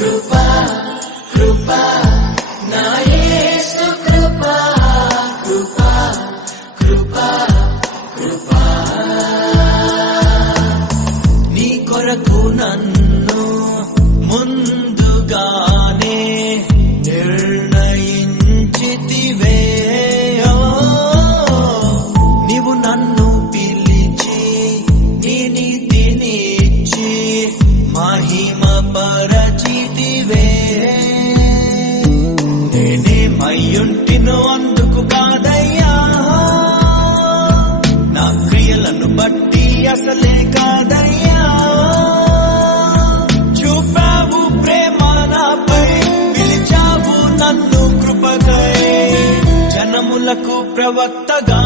కృపా కృపా నా యేసు కృపా కృపా కృపా కృపా నీ కొరకు నన్ను ముందుగానే నిర్ణయించితివే నీవు నన్ను పిలిచి నీ నీతినిచ్చి మహిమ పరచితివే నేనేమయ్యుంటినో అందుకు కాదయ్యా నా క్రియలను బట్టి అసలే కాదయ్యా చూపావు ప్రేమ నాపై పిలిచావు నన్ను కృపకై జనములకు ప్రవక్తగా